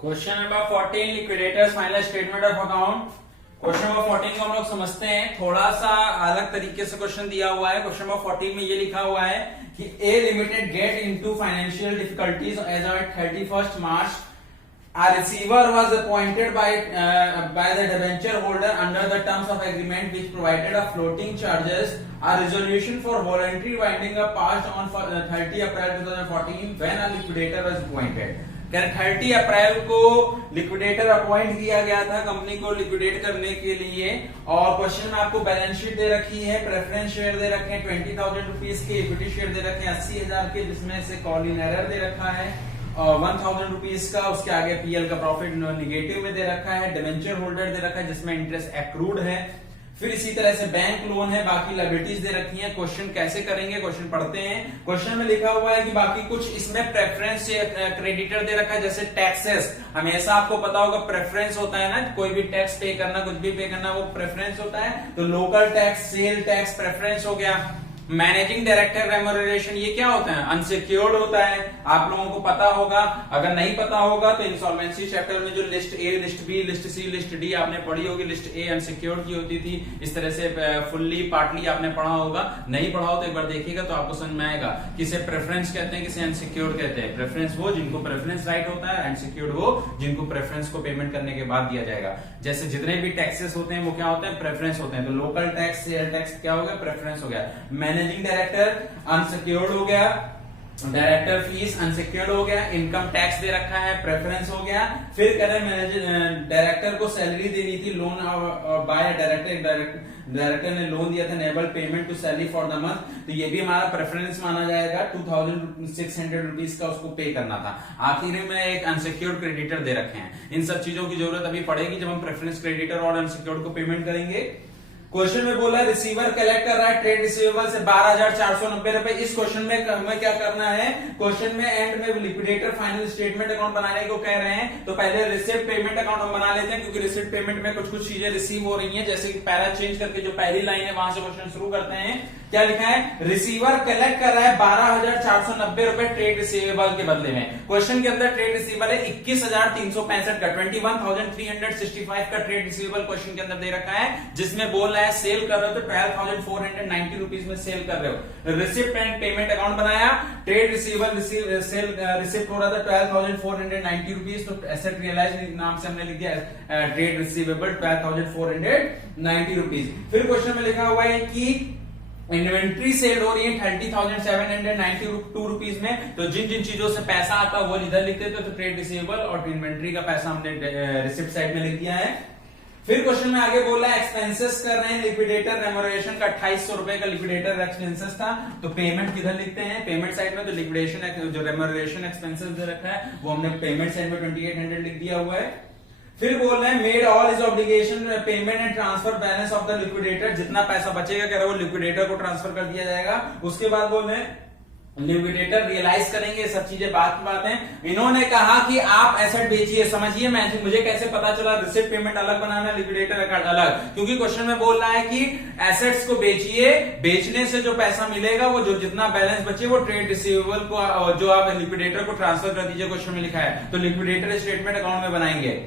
Question number 14 liquidators final statement of account. Question number 14 को हम लोग समझते हैं, थोड़ा सा अलग तरीके से क्वेश्चन दिया हुआ है। क्वेश्चन नंबर 14 में ये लिखा हुआ है कि A limited get into financial difficulties as on 31st March. A receiver was appointed by the debenture holder under the terms of agreement which provided a floating charges. A resolution for voluntary winding up passed on 30 April 2014 when a liquidator was appointed. 30 अप्रैल को liquidator appoint किया गया था company को liquidate करने के लिए। और question में आपको बैलेंस शीट दे रखी है, प्रेफरेंस शेयर दे रखे हैं 20,000 रुपीज के, इक्विटी शेयर दे रखे हैं 80,000 के, जिसमें से कॉल इन एरर दे रखा है और 1,000 रुपीज का, उसके आगे पीएल का प्रॉफिट निगेटिव में दे रखा है, डिबेंचर होल्डर दे रखा है जिसमें इंटरेस्ट एक्रूड है, फिर इसी तरह से बैंक लोन है, बाकी लायबिलिटीज दे रखी हैं। क्वेश्चन कैसे करेंगे, क्वेश्चन पढ़ते हैं। क्वेश्चन में लिखा हुआ है कि बाकी कुछ इसमें प्रेफरेंस क्रेडिटर दे रखा है, जैसे टैक्सेस। हमेशा आपको पता होगा प्रेफरेंस होता है ना, कोई भी टैक्स पे करना, कुछ भी पे करना, वो प्रेफरेंस होता है। तो local tax, sale tax, preference हो गया। मैनेजिंग डायरेक्टर रेम्यूनरेशन, ये क्या होता है? अनसिक्योर्ड होता है, आप लोगों को पता होगा। अगर नहीं पता होगा तो इंसॉल्वेंसी चैप्टर में जो list A, list B, list C, list D आपने पढ़ी होगी। लिस्ट ए अनसिक्योर्ड की होती थी, इस तरह से फुल्ली पार्टली आपने पढ़ा होगा। नहीं पढ़ा हो तो एक बार देखिएगा तो आपको समझ में आएगा। किसे प्रेफरेंस कहते हैं, किसे अनसिक्योर्ड कहते हैं। प्रेफरेंस वो जिनको प्रेफरेंस राइट होता है, अनसिक्योर्ड वो जिनको प्रेफरेंस को पेमेंट करने के बाद दिया जाएगा। जैसे जितने भी टैक्सेस होते हैं वो क्या होते हैं? प्रेफरेंस होते हैं। तो लोकल टैक्स, सेल टैक्स क्या हो गया? प्रेफरेंस हो गया। मैनेजिंग डायरेक्टर अनसिक्योर्ड हो गया, डायरेक्टर फीस अनसिक्योर्ड हो गया, इनकम टैक्स दे रखा है, प्रेफरेंस हो गया। फिर कह रहे मैनेजर डायरेक्टर को सैलरी देनी थी, लोन बाय डायरेक्टर ने लोन दिया था, enable payment to salary for the month, तो ये भी हमारा प्रेफरेंस माना जाएगा। 2,600 रुपीज का उसको पे करना था। आखिर में एक अनसिक्योर्ड क्रेडिटर दे रखे हैं। इन सब चीजों की जरूरत अभी पड़ेगी जब हम प्रेफरेंस क्रेडिटर और अनसिक्योर्ड को पेमेंट करेंगे। क्वेश्चन में बोला रिसीवर कलेक्ट कर रहा है ट्रेड रिसीवेबल से 12,490 रुपए। इस क्वेश्चन में हमें क्या करना है? क्वेश्चन में एंड में लिक्विडेटर फाइनल स्टेटमेंट अकाउंट बनाने को कह रहे हैं, तो पहले रिसिप्ट पेमेंट अकाउंट हम बना लेते हैं, क्योंकि रिसिप्ट पेमेंट में कुछ चीजें रिसीव हो रही हैं। जैसे कि पैरा चेंज करके जो पहली लाइन है वहां से क्वेश्चन शुरू करते हैं। क्या लिखा है? रिसीवर कलेक्ट कर रहा है 12,490 रुपए ट्रेड रिसीवेबल के बदले में। क्वेश्चन के अंदर ट्रेड रिसीवेबल है 21,365 का, 21,365 का ट्रेड रिसीवेबल क्वेश्चन के अंदर दे रखा है, जिसमें बोल रहा है सेल कर रहे हो तो 12,490 रुपीज में सेल कर रहे हो। रिसिप्ट एंड पेमेंट अकाउंट बनाया, ट्रेड रिसीवेबल सेल रिसिप्ट हो रहा था 12,490 रुपीज, तो एसेट रियलाइज नाम से हमने लिख दिया ट्रेड रिसीवेबल 12,490 रुपीज। फिर क्वेश्चन में लिखा हुआ है कि इन्वेंट्री सेल हो रही है 30,792 रुपीज में, तो जिन जिन चीजों से पैसा आता है वो इधर लिख देते, तो ट्रेड रिसीवेबल और इन्वेंट्री का पैसा हमने रिसिप्ट साइड में लिख दिया है। फिर क्वेश्चन में आगे बोला एक्सपेंसेस कर रहे हैं लिक्विडेटर रेम्यूनरेशन का 2,800 रुपए का लिक्विडेटर एक्सपेंसेस था, तो पेमेंट किधर लिखते हैं? पेमेंट साइड में। तो लिक्विडेशन जो रेम्यूनरेशन एक्सपेंसेस दे रखा है वो हमने पेमेंट साइड में 2,800 लिख दिया हुआ है। फिर बोल रहे हैं made all is obligation payment and transfer balance of the liquidator, जितना पैसा बचेगा कह रहे वो लिक्विडेटर को ट्रांसफर कर दिया जाएगा। उसके बाद बोल रहे हैं लिक्विडेटर रियलाइज करेंगे, सब चीजें बात है। इन्होंने कहा कि आप एसेट बेचिए। समझिए, मैं मुझे कैसे पता चला रिसिप्ट पेमेंट अलग बनाना, लिक्विडेटर अकाउंट अलग? क्योंकि क्वेश्चन में बोल रहा है कि एसेट्स को बेचिए, बेचने से जो पैसा मिलेगा वो जो जितना बैलेंस बचे वो ट्रेड रिसीवेबल को जो आप लिक्विडेटर को ट्रांसफर कर दीजिए, क्वेश्चन में लिखा है। तो लिक्विडेटर स्टेटमेंट अकाउंट में बनाएंगे।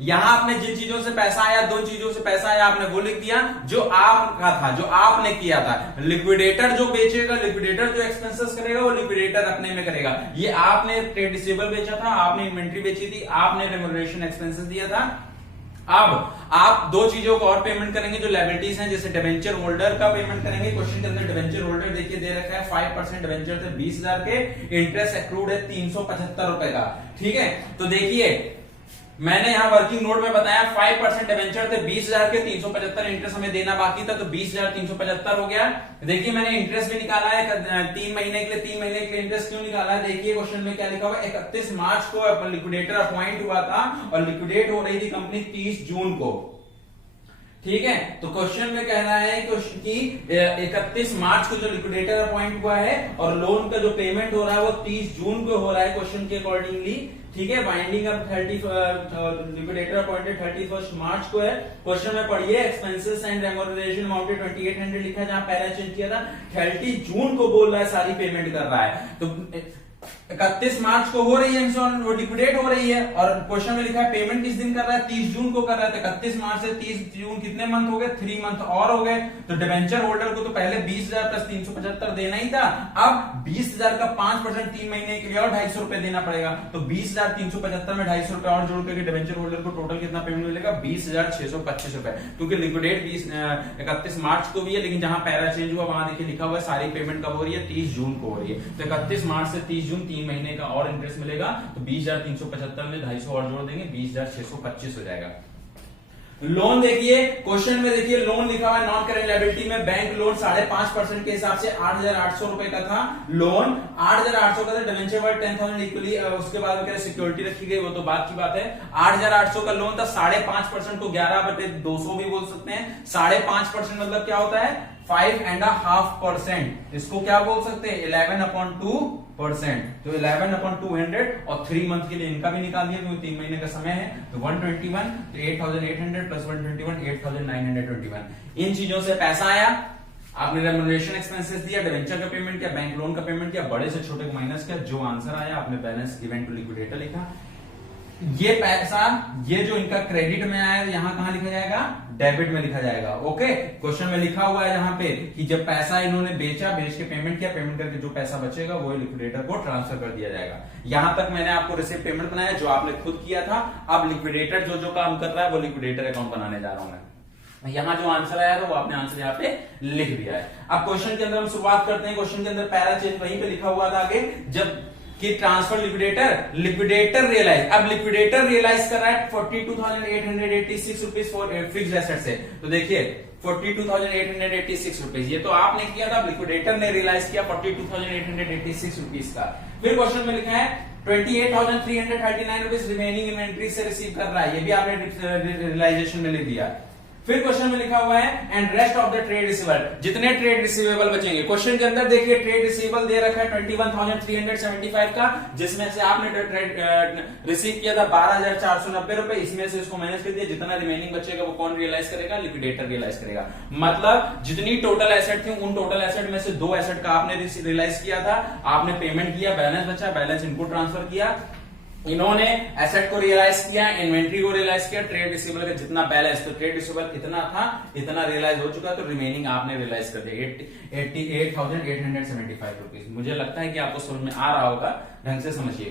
यहां आपने जिन चीजों से पैसा आया, 2 चीजों से पैसा आया, आपने वो लिख दिया जो आपका था, जो आपने किया था। लिक्विडेटर जो बेचेगा, लिक्विडेटर जो एक्सपेंसेस करेगा वो लिक्विडेटर अपने में करेगा। ये आपने ट्रेड रिसीवेबल बेचा था, आपने इन्वेंट्री बेची थी, आपने रेम्यूनरेशन एक्सपेंसेस दिया था। अब आप 2 चीजों को और पेमेंट करेंगे जो लायबिलिटीज हैं, जैसे डिबेंचर होल्डर का पेमेंट करेंगे। क्वेश्चन के अंदर डिबेंचर होल्डर देखिए दे रखा है 5% डिबेंचर थे 20,000 के, इंटरेस्ट एक्रूड है 375 रुपए का। ठीक है, तो देखिए मैंने यहां वर्किंग नोट में बताया 5% डिबेंचर थे 20,000 के, 375 इंटरेस्ट हमें देना बाकी था, तो 20,375 हो गया। देखिए मैंने इंटरेस्ट भी निकाला है 3 महीने के लिए। 3 महीने के लिए इंटरेस्ट क्यों निकाला है? देखिए क्वेश्चन में क्या लिखा हुआ है, 31 मार्च को लिक्विडेटर अपॉइंट हुआ था और लिक्विडेट हो रही थी कंपनी 30 जून को। ठीक है, तो क्वेश्चन में कह रहा है कि 31 मार्च को जो लिक्विडेटर अपॉइंट हुआ है और लोन का जो पेमेंट हो रहा है वो 30 जून को हो रहा है क्वेश्चन के अकॉर्डिंगली। ठीक है, बाइंडिंग अब लिक्विडेटर अपॉइंटेड 31 मार्च को है। क्वेश्चन में पढ़िए एक्सपेंसेस एंड रेम्यूनरेशन अमाउंटेड 2,800 लिखा है, जहां पैरा चेंज किया था 30 जून को बोल रहा है सारी पेमेंट कर रहा है। तो 31 मार्च को हो रही है इंस्टॉलमेंट, वो लिक्विडेट हो रही है, और क्वेश्चन में लिखा है पेमेंट किस दिन कर रहा है, 30 जून को कर रहा है। तो 31 मार्च से 30 जून कितने मंथ हो गए, 3 मंथ और हो गए। तो डिबेंचर होल्डर को तो पहले 20,000 प्लस 375 देना ही था, अब 20,000 का 5% 3 महीने के लिए और 250 रुपए देना पड़ेगा। तो 20,375 में 250 रुपए और जोड़ करके डिबेंचर होल्डर को टोटल कितना पेमेंट मिलेगा, 20,625 रुपए। क्योंकि लिक्विडेट 31 मार्च को भी है, लेकिन जहां पैरा चेंज हुआ वहां देखिए लिखा हुआ है सारी पेमेंट कब हो रही है, 30 जून को हो रही है। तो 31 मार्च से 30 जून 3 महीने का और इंटरेस्ट मिलेगा। तो 20,375 में 250 और जोड़ देंगे, 20,625 हो जाएगा। लोन देखिए, क्वेश्चन में देखिए लोन लिखा हुआ है नॉन करेंट लायबिलिटी में, बैंक लोन 5.5% के हिसाब से 8,800 रुपए का था लोन, 8,800 का था। डिबेंचर वर्थ 10,000 इक्वली, उसके बाद सिक्योरिटी रखी गई, वो तो बात की बात है। 8,800 का लोन था, 5.5% को 11/200 भी बोल सकते हैं। 5.5% मतलब क्या होता है, 5.5%। इसको क्या बोल सकते हैं, 11/2%। तो 11/200 और 3 मंथ के लिए इनका भी निकाल दिया क्योंकि 3 महीने का समय है। तो 121, तो 8,800 प्लस 121, 8,921। इन चीजों से पैसा आया, आपने रेम्यूनरेशन एक्सपेंसेस दिया, डिबेंचर का पेमेंट किया, बैंक लोन का पेमेंट किया, बड़े से छोटे को माइनस किया, जो आंसर आया आपने बैलेंस गिवन टू लिक्विडेटर लिखा। ये पैसा, ये जो इनका क्रेडिट में आया, यहां कहां लिखा जाएगा, डेबिट में लिखा जाएगा। ओके, क्वेश्चन में लिखा हुआ है यहां पे कि जब पैसा इन्होंने बेचा, बेच के पेमेंट किया, पेमेंट करके जो पैसा बचेगा वो लिक्विडेटर को ट्रांसफर कर दिया जाएगा। यहां तक मैंने आपको रिसिप्ट पेमेंट बनाया जो आपने खुद किया था। अब लिक्विडेटर जो जो काम कर रहा है वो लिक्विडेटर अकाउंट बनाने जा रहा हूं मैं। यहां जो आंसर आया था वो आपने आंसर यहाँ पे लिख दिया है। अब क्वेश्चन के अंदर हम शुरुआत करते हैं। क्वेश्चन के अंदर पैरा चेंज वहीं पे लिखा हुआ था आगे, जब कि ट्रांसफर लिक्विडेटर रियलाइज। अब लिक्विडेटर रियलाइज कर रहा है 42,886 रुपीज फॉर फिक्स्ड एसेट से। तो देखिए 42,886 रुपीज, ये तो आपने किया था, लिक्विडेटर ने रियलाइज किया 42,886 रुपीज का। फिर क्वेश्चन में लिखा है 28,339 रुपीज रिमेनिंग इन्वेंट्री से रिसीव कर रहा है, ये भी आपने रियलाइजेशन में लिख दिया। फिर क्वेश्चन में लिखा हुआ है and rest of the trade receivable, जितने ट्रेड रिसीवेबल बचेंगे। क्वेश्चन के अंदर देखिए ट्रेड रिसीवेबल दे रखा है 21,375 का, जिसमें से आपने रिसीव किया था 12,490 रुपए, इसमें से इसको माइनस कर दिया, जितना रिमेनिंग बचेगा वो कौन रियलाइज करेगा, लिक्विडेटर रियलाइज करेगा। मतलब जितनी टोटल एसेट थी उन टोटल एसेट में से 2 एसेट का आपने रियलाइज किया था, आपने पेमेंट किया, बैलेंस बचा, बैलेंस इनको ट्रांसफर किया। इन्होंने एसेट को रियलाइज किया, इन्वेंट्री को रियलाइज किया, ट्रेड रिसीवेबल का जितना बैलेंस, तो ट्रेड रिसीवेबल इतना था, इतना रियलाइज हो चुका, तो रिमेनिंग आपने रियलाइज कर दिया 88,875 रुपीज। मुझे लगता है कि आपको समझ में आ रहा होगा, ढंग से समझिए।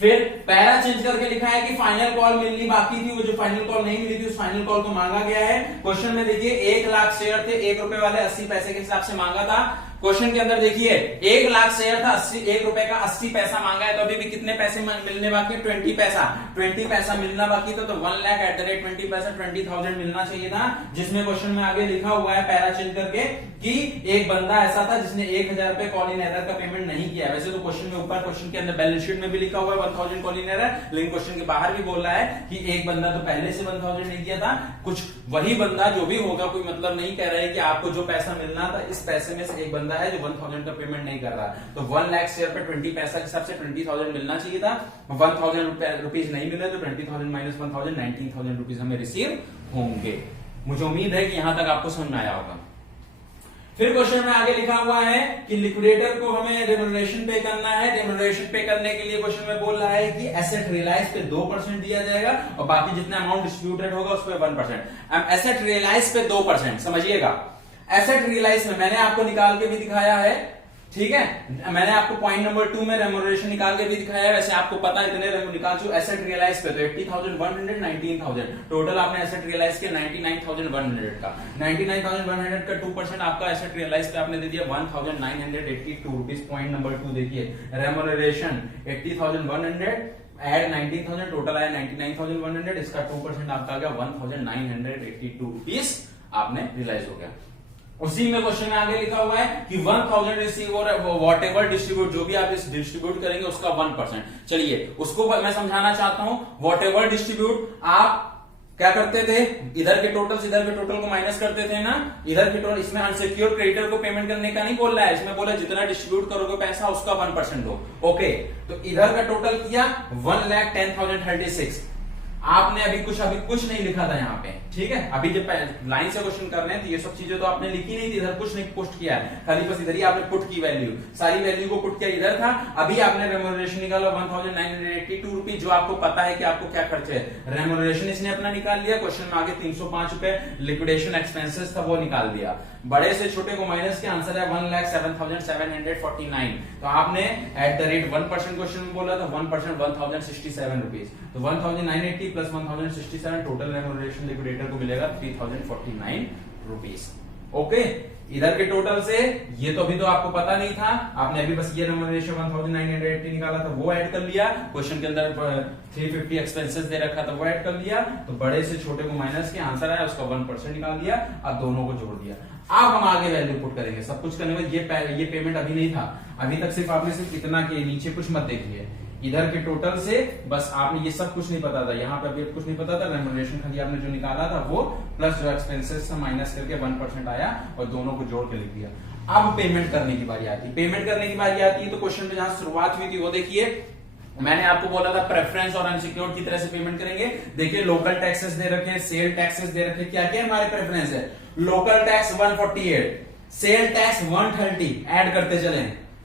फिर पैरा चेंज करके लिखा है कि फाइनल कॉल मिलनी बाकी थी, वो जो फाइनल कॉल नहीं मिली थी उस फाइनल कॉल को मांगा गया है। क्वेश्चन में देखिए 1 लाख शेयर थे, 1 रुपए वाले 80 पैसे के हिसाब से मांगा था। क्वेश्चन के अंदर देखिए 1 लाख शेयर था, 1 रुपए का 80 पैसा मांगा है, तो अभी भी कितने पैसे मिलने बाकी है, 20 पैसा। 20 पैसा मिलना बाकी था, तो 1 लाख एट द रेट 20 पैसा 20,000 मिलना चाहिए था। जिसमें क्वेश्चन में आगे लिखा हुआ है पैरा चेंज करके कि एक बंदा ऐसा था जिसने 1,000 रुपए कॉल इन एरर का पेमेंट नहीं किया। वैसे तो क्वेश्चन में ऊपर क्वेश्चन के अंदर बैलेंस शीट में भी लिखा हुआ है 1,000 कॉल इन एरर, लेकिन क्वेश्चन के बाहर भी बोल रहा है कि एक बंदा तो पहले से 1,000 नहीं किया था, कुछ वही बंदा जो भी होगा, कोई मतलब नहीं कह रहा है कि आपको जो पैसा मिलना था इस पैसे में से एक बंदा है जो 1,000 पेमेंट नहीं कर रहा। तो 1 लाख शेयर पे 20 पैसा के हिसाब से 20,000 मिलना चाहिए था, 1,000 रुपीज नहीं मिले, तो 20,000 माइनस 1,000 19,000 रुपीज हमें रिसीव होंगे। मुझे उम्मीद है कि यहां तक आपको समझ में आया होगा। फिर क्वेश्चन में आगे लिखा हुआ है कि लिक्विडेटर को हमें रेम्यूनरेशन पे करना है। रेम्यूनरेशन पे करने के लिए क्वेश्चन में बोल रहा है कि एसेट रियलाइज पे 2% दिया जाएगा और बाकी जितना अमाउंट डिस्ट्रीब्यूटेड होगा उस पर 1%। एसेट रियलाइज पे 2%, समझिएगा। एसेट रियलाइज में मैंने आपको निकाल के भी दिखाया है, ठीक है, मैंने आपको पॉइंट नंबर 2 में रेम्यूनरेशन निकाल के भी दिखाया है। वैसे आपको पता है इतने निकाल चुके एसेट रियलाइज पे, तो 80,100 19,000 टोटल आपने एसेट रियलाइज किया 99,100 का। 99,100 का 2% आपका एसेट रियलाइज पे आपने दे दिया 1,982 रुपीज। पॉइंट नंबर 2 देखिए, रेम्यूनरेशन 80,100 एड 19,000, टोटल आया 99,100, इसका 2% आपका आ गया 1,982 रुपीज आपने रियलाइज हो गया। उसी में क्वेश्चन में आगे लिखा हुआ है कि 1,000 रिसीव और वॉट एवर डिस्ट्रीब्यूट, जो भी आप इस डिस्ट्रीब्यूट करेंगे उसका 1%। चलिए उसको मैं समझाना चाहता हूं। वॉट एवर डिस्ट्रीब्यूट आप क्या करते थे, इधर के टोटल को माइनस करते थे ना, इधर के टोटल, इसमें अनसिक्योर्ड क्रेडिटर को पेमेंट करने का नहीं बोल रहा है, इसमें बोला जितना डिस्ट्रीब्यूट करोगे पैसा उसका 1% दो। ओके, तो इधर का टोटल किया 1,10,036, आपने अभी कुछ नहीं लिखा था यहाँ पे, ठीक है। अभी जब लाइन से क्वेश्चन कर रहे हैं तो ये सब चीजें तो आपने लिखी नहीं थी, इधर कुछ नहीं पुट किया है, खाली बस इधर ही आपने पुट की वैल्यू, सारी वैल्यू को पुट किया इधर था। अभी आपने रेम्यूनरेशन निकाला 1982 रुपीज, जो आपको पता है कि आपको क्या खर्च है। रेम्यूनरेशन इसने अपना निकाल लिया, क्वेश्चन में आगे 305 रुपए लिक्विडेशन एक्सपेंसेस था वो निकाल दिया। बड़े से छोटे को माइनस के आंसर है 1,07,749। तो आपने एट द रेट 1% क्वेश्चन में बोला था, 1% 1067 रुपीज, तो 1980 प्लस 1067 टोटल रेम्यूनरेशन लिक्विडेटर को मिलेगा 3049 रुपीज। ओके, इधर के टोटल से ये तो अभी तो आपको पता नहीं था, आपने अभी बस ये रेम्यूनरेशन 1980 निकाला था वो ऐड कर लिया, क्वेश्चन के अंदर 350 एक्सपेंसेस दे रखा था वो ऐड कर लिया, तो बड़े से छोटे को माइनस के आंसर आया उसका 1% निकाल दिया, अब दोनों को जोड़ दिया। अब हम आगे वैल्यू पुट करेंगे, सब कुछ करने में ये पेमेंट अभी नहीं था, अभी तक सिर्फ आपने सिर्फ इतना के नीचे कुछ मत देखिए, इधर के टोटल से बस आपने ये सब कुछ नहीं पता था, यहाँ पे अभी कुछ नहीं पता था, रेम्यूनरेशन खाली आपने जो निकाला था वो प्लस जो एक्सपेंसेस था माइनस करके 1% आया और दोनों को जोड़ के लिख दिया। अब पेमेंट करने की बारी आती है, पेमेंट करने की बारी आती है तो क्वेश्चन में जहां शुरुआत हुई थी वो देखिए, मैंने आपको बोला था प्रेफरेंस और अनसिक्योर्ड की तरह से पेमेंट करेंगे। देखिए लोकल टैक्सेस दे रखे हैं, सेल टैक्सेस दे रखे हैं, क्या क्या हमारे प्रेफरेंस है, local tax 148, sale tax 130, add करते चले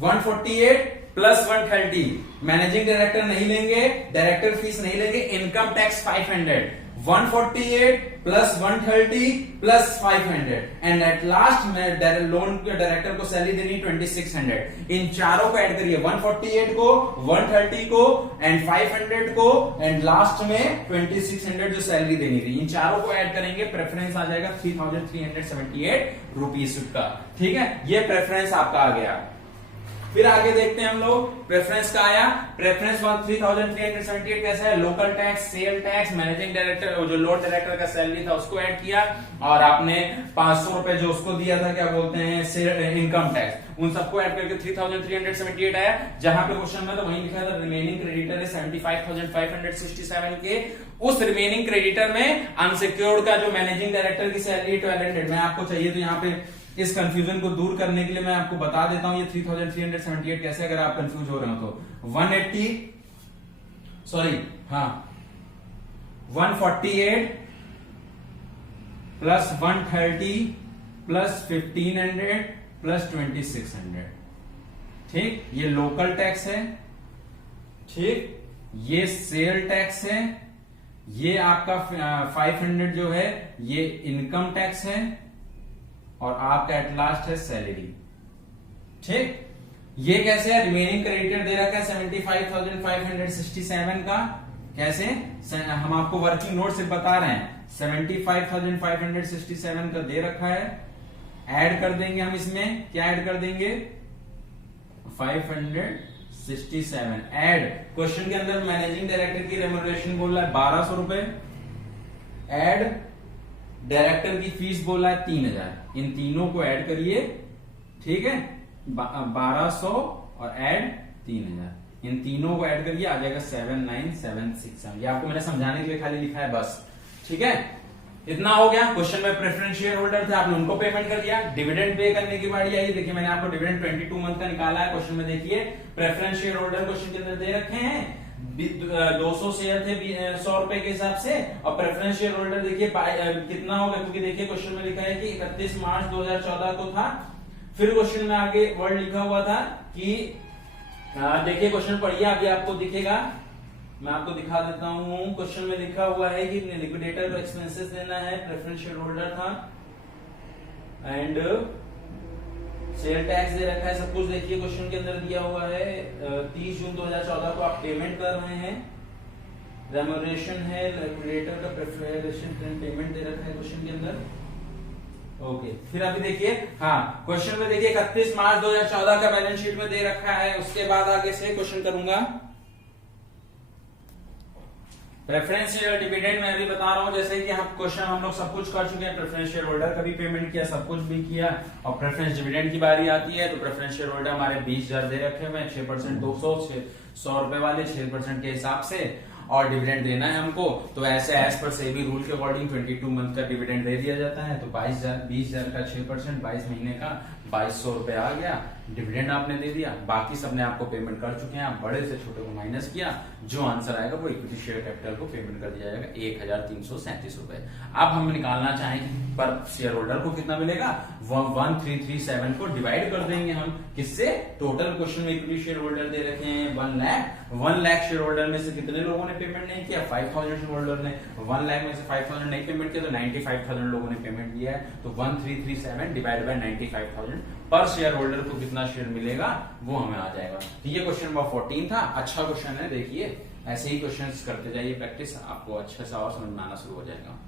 148 प्लस 130, मैनेजिंग डायरेक्टर नहीं लेंगे, डायरेक्टर फीस नहीं लेंगे, income tax 500, 148 plus 130 plus 500 and at last में लोन के डायरेक्टर को सैलरी देनी 2600। इन चारों को ऐड करिए, 148 को, 130 को एंड 500 को एंड लास्ट में 2600 जो सैलरी देनी थी, इन चारों को ऐड करेंगे, प्रेफरेंस आ जाएगा 3378 रुपीज का, ठीक है। ये प्रेफरेंस आपका आ गया। फिर आगे देखते हैं हम लोग, प्रेफरेंस का आया, प्रेफरेंस 3378 कैसा है, local tax, sale tax, managing director जो लोन डायरेक्टर का सैलरी था उसको ऐड किया और आपने 500 रुपए जो उसको दिया था क्या बोलते हैं इनकम टैक्स, उन सबको ऐड करके 3378 आया। जहां पे क्वेश्चन में तो वहीं लिखा था रिमेनिंग क्रेडिटर है 75,567 के, उस रिमेनिंग क्रेडिटर में अनसिक्योर्ड का जो मैनेजिंग डायरेक्टर की सैलरी 1200, मैं आपको चाहिए तो यहाँ पे इस कंफ्यूजन को दूर करने के लिए मैं आपको बता देता हूं ये 3378 कैसे, अगर आप कंफ्यूज हो रहे हो तो 148 प्लस 130 प्लस 1500 प्लस 2600, ठीक, ये लोकल टैक्स है, ठीक, ये सेल टैक्स है, ये आपका 500 जो है ये इनकम टैक्स है और आपका एट लास्ट है सैलरी, ठीक। ये कैसे है, रिमेनिंग क्रेडिटर दे रखा है 75,567 का, कैसे, हम आपको वर्किंग नोट से बता रहे हैं, 75,567 का दे रखा है, ऐड कर देंगे हम इसमें, क्या ऐड कर देंगे 567, ऐड, क्वेश्चन के अंदर मैनेजिंग डायरेक्टर की रेम्यूनरेशन बोल रहा है 1200 रुपए, ऐड डायरेक्टर की फीस बोला है 3000, इन तीनों को ऐड करिए, ठीक है, 1200 और ऐड 3000, इन तीनों को ऐड करिए, आ जाएगा 79767। ये आपको मैंने समझाने के लिए खाली लिखा है बस, ठीक है। इतना हो गया, क्वेश्चन में प्रेफरेंस शेयर होल्डर थे, आपने उनको पेमेंट कर दिया। डिविडेंड पे करने की बारी आई, देखिए मैंने आपको डिविडेंड 22 मंथ का निकाला है, क्वेश्चन में देखिए प्रेफरेंस शेयर होल्डर क्वेश्चन के अंदर दे रखे हैं 200 शेयर थे 100 रुपए के हिसाब से, और प्रेफरेंस शेयर होल्डर देखिए कितना होगा, क्योंकि देखिए क्वेश्चन में लिखा है कि 31 मार्च 2014 को था, फिर क्वेश्चन में आगे वर्ड लिखा हुआ था कि देखिए क्वेश्चन पढ़िए, अभी आपको दिखेगा, मैं आपको दिखा देता हूं, क्वेश्चन में लिखा हुआ है कि लिक्विडेटर को एक्सपेंसेस देना है, प्रेफरेंस शेयर होल्डर था एंड सेल टैक्स दे रखा है, सब कुछ देखिए क्वेश्चन के अंदर दिया हुआ है, 30 जून 2014 को आप पेमेंट कर रहे हैं, रेम्यूनरेशन है, लिक्विडेटर का प्रेफरेंस पेमेंट दे रखा है क्वेश्चन के अंदर, ओके। फिर अभी देखिए, हाँ क्वेश्चन में देखिए 31 मार्च 2014 का बैलेंस शीट में दे रखा है, उसके बाद आगे से क्वेश्चन करूंगा। प्रेफरेंस शेयर डिविडेंड मैं अभी बता रहा हूं, जैसे कि हम क्वेश्चन हम लोग सब कुछ कर चुके हैं, प्रेफरेंस शेयर होल्डर का भी पेमेंट किया, सब कुछ भी किया, और प्रेफरेंस डिविडेंड की बारी आती है तो प्रेफरेंस शेयर होल्डर हमारे 20,000 दे रखे हुए हैं, 6% 200 100 रुपए वाले 6% के हिसाब से, और डिविडेंड देना है हमको, तो ऐसे एज पर सेबी रूल के अकॉर्डिंग 22 मंथ का डिविडेंड दे दिया जाता है, तो 20,000 का 6%, 22 महीने का 2200 रुपए आ गया, डिविडेंड आपने दे दिया, बाकी सबने आपको पेमेंट कर चुके हैं, आप बड़े से छोटे को माइनस किया, जो आंसर आएगा वो इक्विटी शेयर कैपिटल को पेमेंट कर दिया जाएगा 1337 रुपए। अब हम निकालना चाहें कि पर शेयर होल्डर को कितना मिलेगा, 1337 को डिवाइड कर देंगे हम किससे, टोटल क्वेश्चन में इक्विटी शेयर होल्डर दे रखे हैं 1 लाख शेयर होल्डर में से कितने लोगों ने पेमेंट नहीं किया, 5000 शेयर होल्डर ने, 1 लाख में से 5000 नहीं पेमेंट किया तो 95000 लोगों ने पेमेंट किया है, तो 1337 डिवाइड बाय 95000 पर शेयर होल्डर को कितना शेयर मिलेगा वो हमें आ जाएगा। तो ये क्वेश्चन नंबर 14 था, अच्छा क्वेश्चन है, देखिए ऐसे ही क्वेश्चंस करते जाइए प्रैक्टिस, आपको अच्छे से और समझ में आना शुरू हो जाएगा।